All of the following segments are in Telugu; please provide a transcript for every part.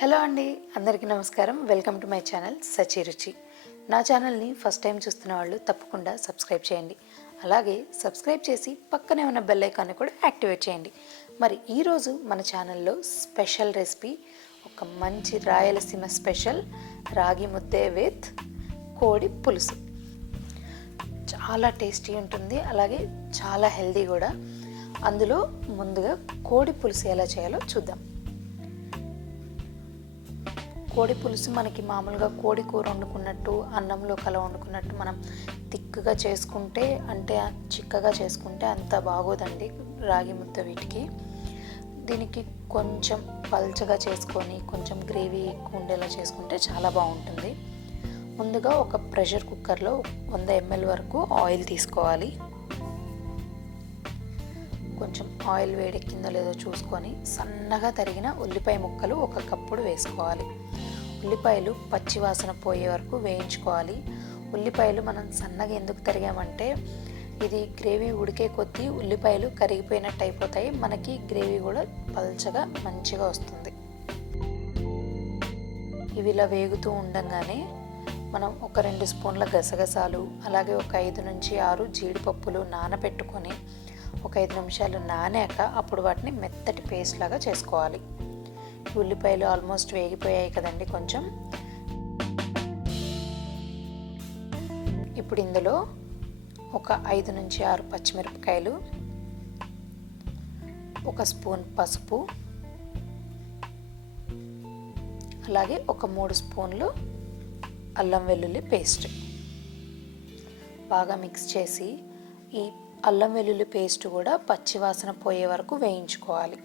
హలో అండి, అందరికీ నమస్కారం. వెల్కమ్ టు మై ఛానల్ సచి రుచి. నా ఛానల్ని ఫస్ట్ టైం చూస్తున్న వాళ్ళు తప్పకుండా సబ్స్క్రైబ్ చేయండి. అలాగే సబ్స్క్రైబ్ చేసి పక్కనే ఉన్న బెల్ ఐకాన్ని కూడా యాక్టివేట్ చేయండి. మరి ఈరోజు మన ఛానల్లో స్పెషల్ రెసిపీ, ఒక మంచి రాయలసీమ స్పెషల్ రాగి ముద్దే విత్ కోడి పులుసు. చాలా టేస్టీ ఉంటుంది, అలాగే చాలా హెల్దీ కూడా. అందులో ముందుగా కోడి పులుసు ఎలా చేయాలో చూద్దాం. కోడి పులుసు మనకి మామూలుగా కోడి కూర వండుకున్నట్టు, అన్నంలో కల వండుకున్నట్టు మనం తిక్కుగా చేసుకుంటే, అంటే చిక్కగా చేసుకుంటే అంత బాగోదండి రాగి ముద్ద వీటికి. దీనికి కొంచెం పల్చగా చేసుకొని కొంచెం గ్రేవీ ఎక్కువ ఉండేలా చేసుకుంటే చాలా బాగుంటుంది. ముందుగా ఒక ప్రెషర్ కుక్కర్లో 100 ml వరకు ఆయిల్ తీసుకోవాలి. కొంచెం ఆయిల్ వేడెక్కిందో లేదో చూసుకొని సన్నగా తరిగిన ఉల్లిపాయ ముక్కలు 1 కప్పుడు వేసుకోవాలి. ఉల్లిపాయలు పచ్చి వాసన పోయే వరకు వేయించుకోవాలి. ఉల్లిపాయలు మనం సన్నగా ఎందుకు తరిగామంటే, ఇది గ్రేవీ ఉడికే కొద్దీ ఉల్లిపాయలు కరిగిపోయినట్టు అయిపోతాయి, మనకి గ్రేవీ కూడా పల్చగా మంచిగా వస్తుంది. ఇవి ఇలా వేగుతూ ఉండగానే మనం ఒక 2 స్పూన్ల గసగసాలు, అలాగే ఒక 5 నుంచి 6 జీడిపప్పులు నానబెట్టుకొని ఒక 5 నిమిషాలు నానాక అప్పుడు వాటిని మెత్తటి పేస్ట్ లాగా చేసుకోవాలి. ఉల్లిపాయలు ఆల్మోస్ట్ వేగిపోయాయి కదండి కొంచెం. ఇప్పుడు ఇందులో ఒక 5 నుంచి 6 పచ్చిమిరపకాయలు, 1 స్పూన్ పసుపు, అలాగే ఒక 3 స్పూన్లు అల్లం వెల్లుల్లి పేస్ట్ బాగా మిక్స్ చేసి, ఈ అల్లం వెల్లుల్లి పేస్ట్ కూడా పచ్చివాసన పోయే వరకు వేయించుకోవాలి.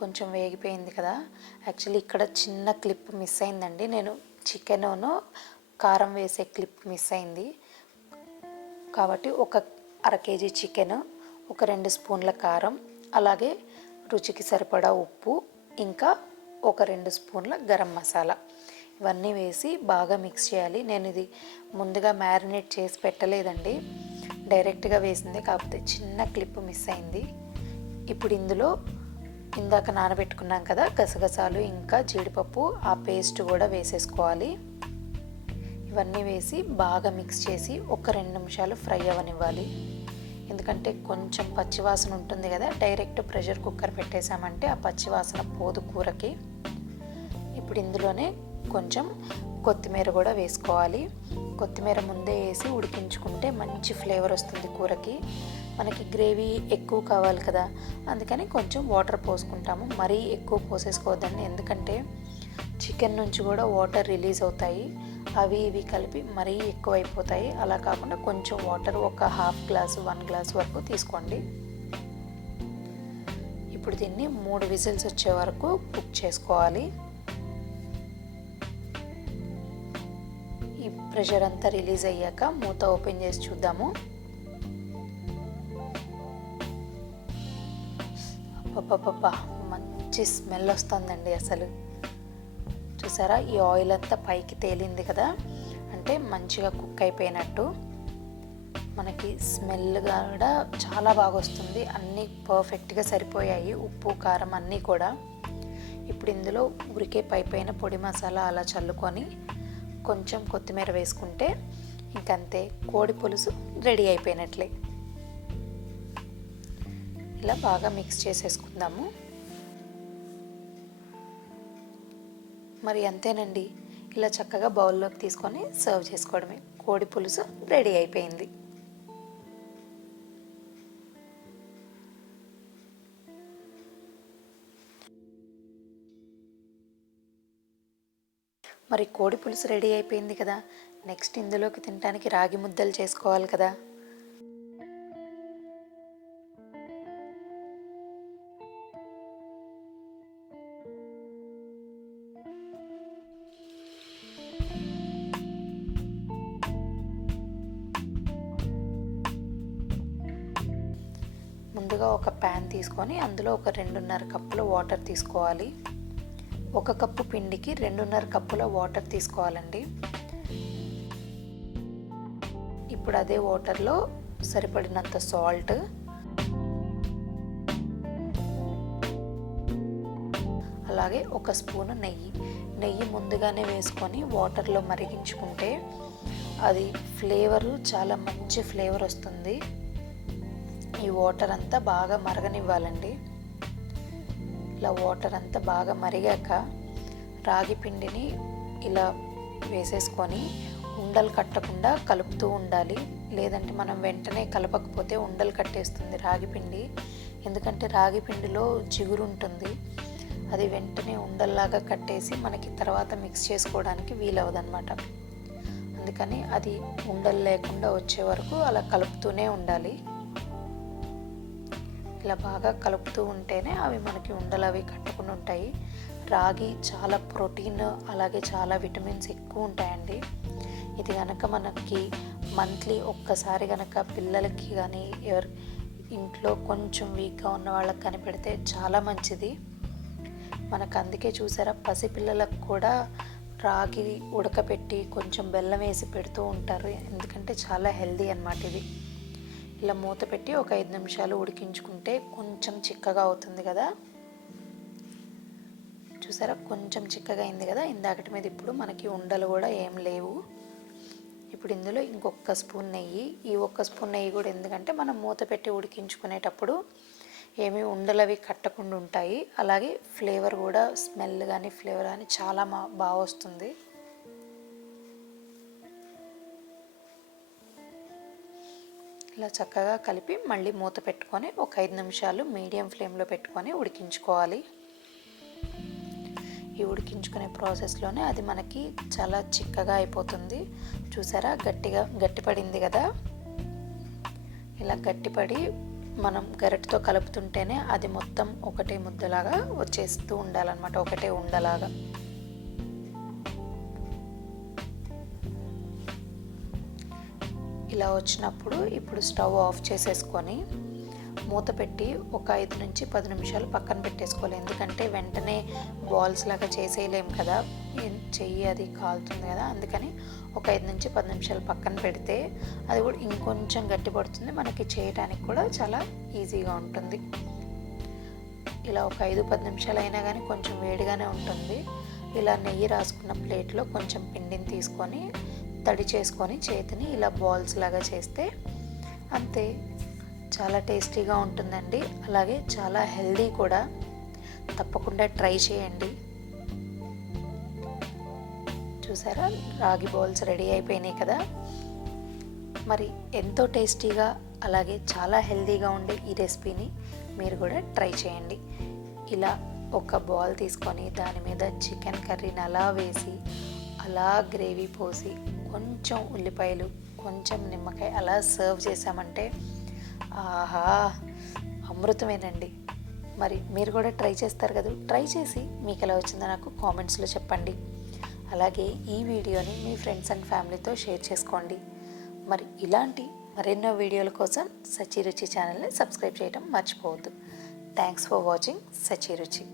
కొంచెం వేగిపోయింది కదా. యాక్చువల్లీ ఇక్కడ చిన్న క్లిప్ మిస్ అయిందండి, నేను చికెన్ను కారం వేసే క్లిప్ మిస్ అయింది. కాబట్టి ఒక 1/2 kg చికెన్, ఒక 2 స్పూన్ల కారం, అలాగే రుచికి సరిపడా ఉప్పు, ఇంకా ఒక 2 స్పూన్ల గరం మసాలా, ఇవన్నీ వేసి బాగా మిక్స్ చేయాలి. నేను ఇది ముందుగా మ్యారినేట్ చేసి పెట్టలేదండి, డైరెక్ట్గా వేసింది, కాకపోతే చిన్న క్లిప్ మిస్ అయింది. ఇప్పుడు ఇందులో ఇందాక నానబెట్టుకున్నాం కదా గసగసాలు ఇంకా జీడిపప్పు, ఆ పేస్ట్ కూడా వేసేసుకోవాలి. ఇవన్నీ వేసి బాగా మిక్స్ చేసి ఒక 2 నిమిషాలు ఫ్రై అవ్వనివ్వాలి. ఎందుకంటే కొంచెం పచ్చివాసన ఉంటుంది కదా, డైరెక్ట్ ప్రెషర్ కుక్కర్ పెట్టేసామంటే ఆ పచ్చివాసన పోదు కూరకి. ఇప్పుడు ఇందులోనే కొంచెం కొత్తిమీర కూడా వేసుకోవాలి. కొత్తిమీర ముందే వేసి ఉడికించుకుంటే మంచి ఫ్లేవర్ వస్తుంది కూరకి. మనకి గ్రేవీ ఎక్కువ కావాలి కదా, అందుకని కొంచెం వాటర్ పోసుకుంటాము. మరీ ఎక్కువ పోసేసుకోవద్దండి, ఎందుకంటే చికెన్ నుంచి కూడా వాటర్ రిలీజ్ అవుతాయి, అవి ఇవి కలిపి మరీ ఎక్కువ అయిపోతాయి. అలా కాకుండా కొంచెం వాటర్ ఒక 1/2 గ్లాసు 1 గ్లాస్ వరకు తీసుకోండి. ఇప్పుడు దీన్ని 3 విజిల్స్ వచ్చే వరకు కుక్ చేసుకోవాలి. ఈ ప్రెషర్ అంతా రిలీజ్ అయ్యాక మూత ఓపెన్ చేసి చూద్దాము. అబ్బబ్బబ్బా, మంచి స్మెల్ వస్తుందండి అసలు. చూసారా, ఈ ఆయిల్ అంతా పైకి తేలింది కదా, అంటే మంచిగా కుక్ అయిపోయినట్టు. మనకి స్మెల్ కూడా చాలా బాగా వస్తుంది. అన్నీ పర్ఫెక్ట్గా సరిపోయాయి, ఉప్పు కారం అన్నీ కూడా. ఇప్పుడు ఇందులో ఉరికే పైపైన పొడి మసాలా అలా చల్లుకొని కొంచెం కొత్తిమీర వేసుకుంటే ఇంకంతే, కోడి పులుసు రెడీ అయిపోయినట్లే. ఇలా బాగా మిక్స్ చేసేసుకుందాము. మరి అంతేనండి, ఇలా చక్కగా బౌల్లోకి తీసుకొని సర్వ్ చేసుకోవడమే. కోడి పులుసు రెడీ అయిపోయింది. మరి కోడి పులుసు రెడీ అయిపోయింది కదా, నెక్స్ట్ ఇందులోకి తినడానికి రాగి ముద్దలు చేసుకోవాలి కదా. ముందుగా ఒక ప్యాన్ తీసుకొని అందులో ఒక 2.5 కప్పుల వాటర్ తీసుకోవాలి. 1 కప్పు పిండికి 2.5 కప్పుల వాటర్ తీసుకోవాలండి. ఇప్పుడు అదే వాటర్లో సరిపడినంత సాల్ట్, అలాగే 1 స్పూను నెయ్యి ముందుగానే వేసుకొని వాటర్లో మరిగించుకుంటే అది ఫ్లేవరు చాలా మంచి ఫ్లేవర్ వస్తుంది. ఈ వాటర్ అంతా బాగా మరగనివ్వాలండి. ఇలా వాటర్ అంతా బాగా మరిగాక రాగి పిండిని ఇలా వేసేసుకొని ఉండలు కట్టకుండా కలుపుతూ ఉండాలి. లేదంటే మనం వెంటనే కలపకపోతే ఉండలు కట్టేస్తుంది రాగి పిండి. ఎందుకంటే రాగి పిండిలో జిగురు ఉంటుంది. అది వెంటనే ఉండల్లాగా కట్టేసి మనకి తర్వాత మిక్స్ చేసుకోవడానికి వీలవదనమాట. అందుకని అది ఉండలు లేకుండా వచ్చే వరకు అలా కలుపుతూనే ఉండాలి. ఇలా బాగా కలుపుతూ ఉంటేనే అవి మనకి ఉండలు అవి కట్టుకుని ఉంటాయి. రాగి చాలా ప్రోటీన్ అలాగే చాలా విటమిన్స్ ఎక్కువ ఉంటాయండి. ఇది కనుక మనకి మంత్లీ ఒక్కసారి కనుక పిల్లలకి కానీ ఎవరు ఇంట్లో కొంచెం వీక్గా ఉన్న వాళ్ళకి కనిపెడితే చాలా మంచిది. మనకు అందుకే చూసారా పసిపిల్లలకు కూడా రాగి ఉడకపెట్టి కొంచెం బెల్లం వేసి పెడుతూ ఉంటారు. ఎందుకంటే చాలా హెల్దీ అన్నమాట ఇది. ఇలా మూత పెట్టి ఒక 5 నిమిషాలు ఉడికించుకుంటే కొంచెం చిక్కగా అవుతుంది కదా. చూసారా కొంచెం చిక్కగా అయింది కదా. ఇందాకటి మీద ఇప్పుడు మనకి ఉండలు కూడా ఏం లేవు. ఇప్పుడు ఇందులో ఇంకొక స్పూన్ నెయ్యి. ఈ 1 స్పూన్ నెయ్యి కూడా ఎందుకంటే మనం మూత పెట్టి ఉడికించుకునేటప్పుడు ఏమీ ఉండలు అవి కట్టకుండా ఉంటాయి. అలాగే ఫ్లేవర్ కూడా స్మెల్ కానీ ఫ్లేవర్ కానీ చాలా బాగా వస్తుంది. ఇలా చక్కగా కలిపి మళ్ళీ మూత పెట్టుకొని ఒక 5 నిమిషాలు మీడియం ఫ్లేమ్లో పెట్టుకొని ఉడికించుకోవాలి. ఈ ఉడికించుకునే ప్రాసెస్లోనే అది మనకి చాలా చిక్కగా అయిపోతుంది. చూసారా గట్టిపడింది కదా. ఇలా గట్టిపడి మనం గరిటెతో కలుపుతుంటేనే అది మొత్తం ఒకటే ముద్దలాగా వచ్చేస్తూ ఉండాలన్నమాట, ఒకటే ఉండలాగా. ఇలా వచ్చినప్పుడు ఇప్పుడు స్టవ్ ఆఫ్ చేసేసుకొని మూత పెట్టి ఒక 5 నుంచి 10 నిమిషాలు పక్కన పెట్టేసుకోవాలి. ఎందుకంటే వెంటనే బాల్స్ లాగా చేసేయలేం కదా, చెయ్యి అది కాలుతుంది కదా. అందుకని ఒక 5 నుంచి 10 నిమిషాలు పక్కన పెడితే అది కూడా ఇంకొంచెం గట్టి పడుతుంది. మనకి చేయడానికి కూడా చాలా ఈజీగా ఉంటుంది. ఇలా ఒక 5-10 నిమిషాలు అయినా కానీ కొంచెం వేడిగానే ఉంటుంది. ఇలా నెయ్యి రాసుకున్న ప్లేట్లో కొంచెం పిండిని తీసుకొని తడి చేసుకొని చేతిని ఇలా బాల్స్ లాగా చేస్తే అంతే. చాలా టేస్టీగా ఉంటుందండి. అలాగే చాలా హెల్దీ కూడా. తప్పకుండా ట్రై చేయండి. చూసారా రాగి బాల్స్ రెడీ అయిపోయినాయి కదా. మరి ఎంతో టేస్టీగా అలాగే చాలా హెల్దీగా ఉండే ఈ రెసిపీని మీరు కూడా ట్రై చేయండి. ఇలా ఒక బాల్ తీసుకొని దాని మీద చికెన్ కర్రీని అలా వేసి అలా గ్రేవీ పోసి కొంచెం ఉల్లిపాయలు కొంచెం నిమ్మకాయ అలా సర్వ్ చేసామంటే ఆహా అమృతమేనండి. మరి మీరు కూడా ట్రై చేస్తారు కదా. ట్రై చేసి మీకు ఎలా వచ్చిందో నాకు కామెంట్స్లో చెప్పండి. అలాగే ఈ వీడియోని మీ ఫ్రెండ్స్ అండ్ ఫ్యామిలీతో షేర్ చేసుకోండి. మరి ఇలాంటి మరెన్నో వీడియోల కోసం సచి రుచి ఛానల్ని సబ్స్క్రైబ్ చేయడం మర్చిపోవద్దు. థ్యాంక్స్ ఫర్ వాచింగ్ సచి రుచి.